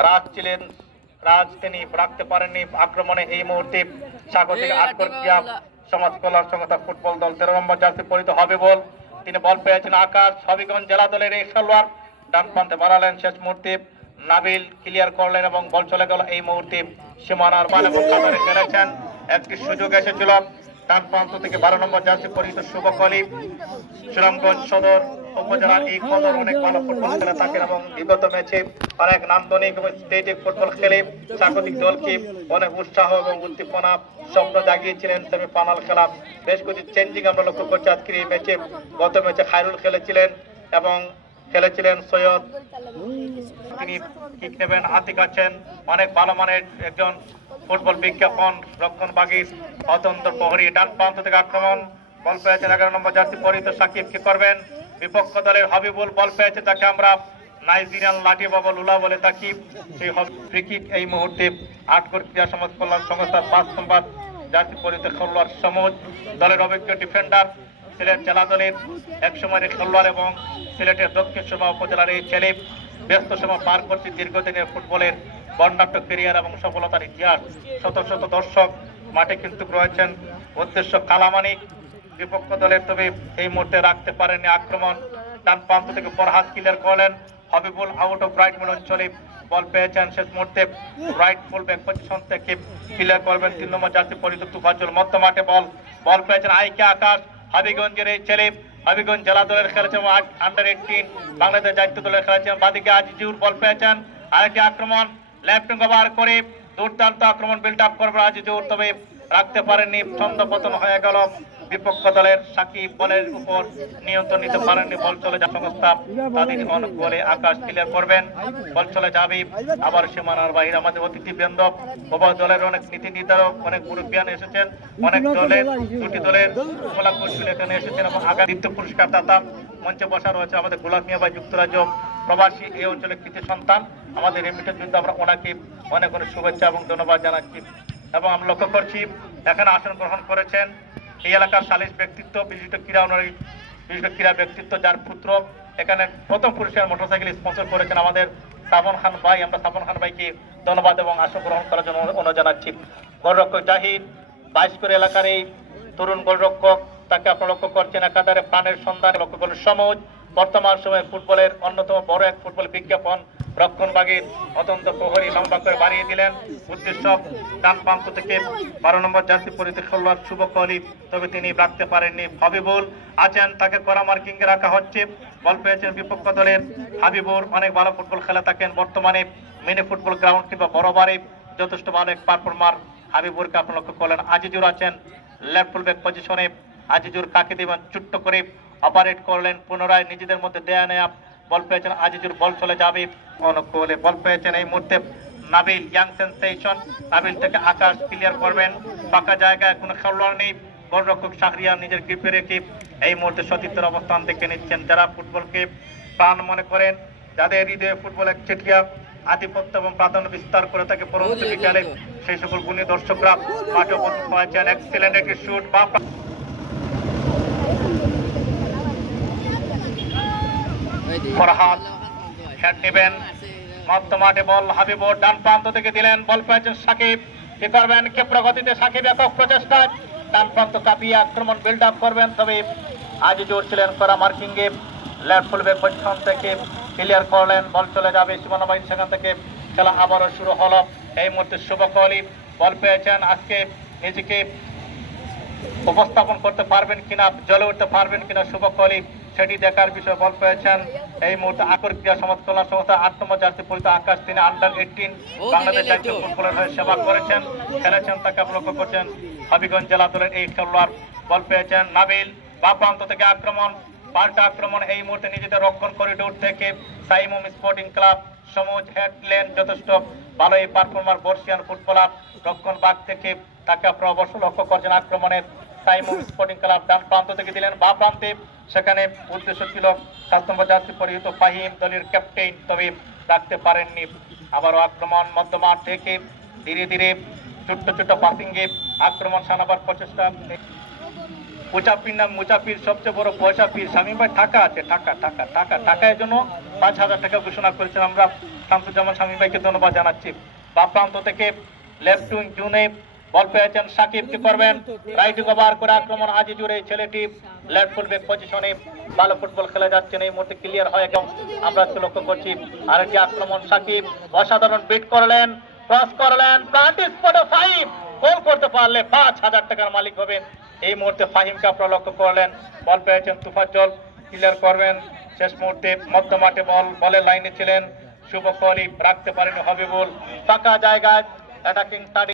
রাজ তিনি রাখতে পারেননি। আক্রমণে এই মুহূর্তে স্বাগতিক আটকর্কিয়া সমাজ কল্যাণ সংস্থা ফুটবল দল 13 নম্বর জার্সি পরিহিত হবে বল। তিনি বল পেয়েছেন আকাশ। হবিগঞ্জ জেলা দলের এই খেলোয়াড় ডান প্রান্তে বাড়ালেন, শেষ মুহূর্তে নাবিল ক্লিয়ার করলেন এবং বল চলে গেল এই মুহূর্তে সীমানার বাইরে এবং কাতারে খেলেছেন। একটি সুযোগ এসেছিল ডান প্রান্ত থেকে 12 নম্বর জার্সি পরিহিত শুভক আলী। সুনামগঞ্জ সদর উপজেলার এই কদর অনেক ভালো ফুটবল খেলে থাকেন এবং বিগত ম্যাচে অনেক নান্দনিক এবং স্টেটে ফুটবল খেলে স্বাগতিক দলকে অনেক উৎসাহ এবং উদ্দীপনা স্বপ্ন জাগিয়েছিলেন সেমিফাইনাল খেলা। বেশ কিছু চেঞ্জিং আমরা লক্ষ্য করছি আজকের এই ম্যাচে। গত ম্যাচে খায়রুল খেলেছিলেন এবং খেলেছিলেন সৈয়দ, তিনি কিক নেবেন। আতিক আছেন, অনেক ভালো মানের একজন ফুটবল বিজ্ঞাপন রক্ষণভাগীর অতন্ত্র প্রহরী। ডান প্রান্ত থেকে আক্রমণ, বল পেয়েছেন 11 নম্বর জার্সি পরিহিত সাকিব। কি করবেন? বিপক্ষ দলের হাবিবুল বল পেয়েছে, তাকে আমরা নাইজেরিয়ান লাঠি বাবা লুলা বলে থাকি। সেই ফ্রি কিক এই মুহূর্তে আটকর ক্রীড়া সমাজ কল্যাণ সংস্থার 5 নম্বর জার্সি পরিহিত খেলোয়াড় সমুজ দলের অভিজ্ঞ ডিফেন্ডার, সিলেট জেলা দলের একসময়ের খেলোয়াড় এবং সিলেটের দক্ষিণ সুরমা উপজেলার এই ছেলে ব্যস্ত সময় পার করছে দীর্ঘদিনের ফুটবলের বর্ণাঢ্য ক্যারিয়ার এবং সফলতার ইতিহাস। শত শত দর্শক মাঠে কিন্তু রয়েছেন। উদ্দেশ্য কালামানিক বিপক্ষ দলের, তবে এই মুহূর্তে রাখতে পারেননি আক্রমণ। ডান প্রান্ত থেকে ফরহাদ ক্লিয়ার করলেন। Habibul out of right mid অঞ্চলে বল পেয়েছেন, শেষ মুহূর্তে রাইট ফুল ব্যাক পজিশন থেকে ক্লিয়ার করবেন 3 নম্বর জার্সি পরিহিত তুফাজ্জল। মধ্য মাঠে বল পেয়েছেন আইকে আকাশ। হবিগঞ্জের এই ছেলে হবিগঞ্জ জেলা দলের খেলেছেন আন্ডার 18 বাংলাদেশ জাতীয় দলের খেলেছেন। বাদিকে আজিজুর বল পেয়েছেন। আরেকটি আক্রমণ লেফট কভার করে দুর্দান্ত আক্রমণ বিল্ড আপ করবে আজিজুর, তবে রাখতে পারেননি। ছন্দপতন হয়ে গেল বিপক্ষ দলের। সাকিব বলের উপর নিয়ন্ত্রণ নিতে পারেননি। বল চলে যাওয়ার সংস্থা তাদের অনেক বলে আকাশ ক্লিয়ার করবেন, বল চলে যাবে আবার সীমানার বাহির। আমাদের অতিথিবৃন্দ উভয় দলের অনেক নীতি নির্ধারক, অনেক মুরব্বিয়ান এসেছেন, অনেক দলের দুটি দলের খেলা কৌশল এখানে এসেছেন এবং আগামী দ্বিতীয় পুরস্কার দাতা মঞ্চে বসা রয়েছে আমাদের গোলাপ মিয়া ভাই, যুক্তরাজ্য প্রবাসী, এই অঞ্চলের কৃতি সন্তান। আমাদের রেমিটেন্স যুদ্ধ আমরা ওনাকে অনেক অনেক শুভেচ্ছা এবং ধন্যবাদ জানাচ্ছি। এবং আমরা লক্ষ্য করছি এখানে আসন গ্রহণ করেছেন এই এলাকার সালিশ ব্যক্তিত্ব, বিশিষ্ট ক্রীড়া ব্যক্তিত্ব, যার পুত্র এখানে প্রথম পুরস্কার মোটরসাইকেল স্পন্সর করেছেন আমাদের সাবন খান ভাই। আমরা সাবন খান ভাইকে ধন্যবাদ এবং আসন গ্রহণ করার জন্য অনুরোধ জানাচ্ছি। গোলরক্ষক জাহিদ 22 করে এলাকার এই তরুণ গোলরক্ষক, তাকে আপনারা লক্ষ্য করছেন। একাধারে প্রাণের সন্ধান লক্ষ্য করলেন সমুজ, বর্তমান সময়ে ফুটবলের অন্যতম বড় এক ফুটবল বিজ্ঞাপন রক্ষণভাগের অত্যন্ত প্রহরী লম্বা করে বাড়িয়ে দিলেন। উদ্দেশ্য ডান প্রান্ত থেকে 12 নম্বর জার্সি পরিহিত খেলোয়াড় শুভক আলী, তবে তিনি রাখতে পারেননি। হাবিবুল আছেন, তাকে করা মার্কিং এ রাখা হচ্ছে। বল পেয়েছেন বিপক্ষ দলের হাবিবুর, অনেক ভালো ফুটবল খেলা থাকেন। বর্তমানে মিনি ফুটবল গ্রাউন্ড কিংবা বড় বাড়ি যথেষ্ট ভালো এক পারফর্মার হাবিবুরকে আপনারা লক্ষ্য করলেন। আজিজুর আছেন লেফট ফুল ব্যাক পজিশনে। আজিজুর কাকে দেবেন ছোট্ট করে অপারেট করলেন, পুনরায় নিজেদের মধ্যে দেয়া নেয়া। বল পেয়েছেন আজিজুর, বল চলে যাবে অনুকূলে। বল পেয়েছেন এই মুহূর্তে নাবিল, ইয়াং সেন্সেশন। নাবিল থেকে আকাশ ক্লিয়ার করবেন, ফাঁকা জায়গায় কোনো খেলোয়াড় নেই। গোলরক্ষক শাহরিয়ার নিজের গ্রিপে রেখে এই মুহূর্তে সতীর্থের অবস্থান দেখে নিচ্ছেন। যারা ফুটবলকে প্রাণ মনে করেন, যাদের হৃদয়ে ফুটবল এক চেটিয়া আধিপত্য এবং প্রাধান্য বিস্তার করে থাকে পরবর্তী বিকালে, সেই সকল গুণী দর্শকরা মাঠে উপস্থিত হয়েছেন। এক্সিলেন্ট একটি শুট বা ফরহাদ হেড নেবেন। মধ্য মাঠে বল হাবিবুর ডান প্রান্ত থেকে দিলেন, বল পেয়েছেন সাকিব। কি করবেন? ক্ষেপ্র গতিতে সাকিব একক প্রচেষ্টায় ডান প্রান্ত কাঁপিয়ে আক্রমণ বিল্ড আপ করবেন, তবে আজিজুর ছিলেন করা মার্কিং এ। লেফট ফুল ব্যাক পজিশন থেকে ক্লিয়ার করলেন, বল চলে যাবে সীমানা বাইরে। সেখান থেকে খেলা আবারও শুরু হলো। এই মুহূর্তে শুভক আলী বল পেয়েছেন। আজকে নিজেকে উপস্থাপন করতে পারবেন কিনা, জ্বলে উঠতে পারবেন কিনা শুভক আলী, সেটি দেখার বিষয়। বল পেয়েছেন এই মুহূর্তে আকর ক্রীড়া সমাজ কল্যাণ সংস্থা 8 নম্বর জার্সি পরিহিত আকাশ। তিনি আন্ডার 18 বাংলাদেশ জাতীয় ফুটবলের হয়ে সেবা করেছেন, খেলেছেন। তাকে লক্ষ্য করছেন হবিগঞ্জ জেলা দলের এই খেলোয়াড়। বল পেয়েছেন নাবিল, বা প্রান্ত থেকে আক্রমণ, পাল্টা আক্রমণ এই মুহূর্তে নিজেদের রক্ষণ করিডোর থেকে সাইমুম স্পোর্টিং ক্লাব সমুজ হেডলেন, যথেষ্ট ভালো এই পারফর্মার বর্ষিয়ান ফুটবলার রক্ষণ বাগ থেকে, তাকে আপনারা অবশ্য লক্ষ্য করছেন। আক্রমণের সাইমুম স্পোর্টিং ক্লাব ডান প্রান্ত থেকে দিলেন বা প্রান্তে, সেখানে উদ্দেশ্য ছিল 7 নম্বর জার্সি পরিহিত ফাহিম দলের ক্যাপ্টেন, তবে রাখতে পারেননি। আবারও আক্রমণ মধ্যমাঠ থেকে ধীরে ধীরে ছোট্ট ছোট্ট পাসিংয়ে আক্রমণ সানাবার প্রচেষ্টা। মুচাফির নাম মুচাফির, সবচেয়ে বড় পয়সা পীর। স্বামী ভাই টাকা আছে, টাকা টাকা টাকা টাকা, এর জন্য 5,000 টাকা ঘোষণা করেছেন আমরা শামসুজ্জামান শামীম ভাইকে ধন্যবাদ জানাচ্ছি। বাম প্রান্ত থেকে লেফট উইং জুনে বল পেয়েছেন সাকিব, কি করবেন? রাইট কভার করে আক্রমণ আজিজুর, এই ছেলেটি লেফট ফুলব্যাক পজিশনে ভালো ফুটবল খেলে যাচ্ছেন, এই মুহূর্তে ক্লিয়ার হয় এবং আমরা আজকে লক্ষ্য করছি আরেকটি আক্রমণ সাকিব অসাধারণ বিট করলেন, ক্রস করলেন, প্রান্তিক স্পটে ফাহিম গোল করতে পারলে 5,000 টাকার মালিক হবেন। এই মুহূর্তে ফাহিমকে আপনারা লক্ষ্য করলেন, বল পেয়েছেন তুফাজ্জল, ক্লিয়ার করবেন শেষ মুহূর্তে মধ্য মাঠে বলের লাইনে ছিলেন শুভ কলিম, রাখতে পারেন হবিবুল, ফাঁকা জায়গায় অ্যাটাকিং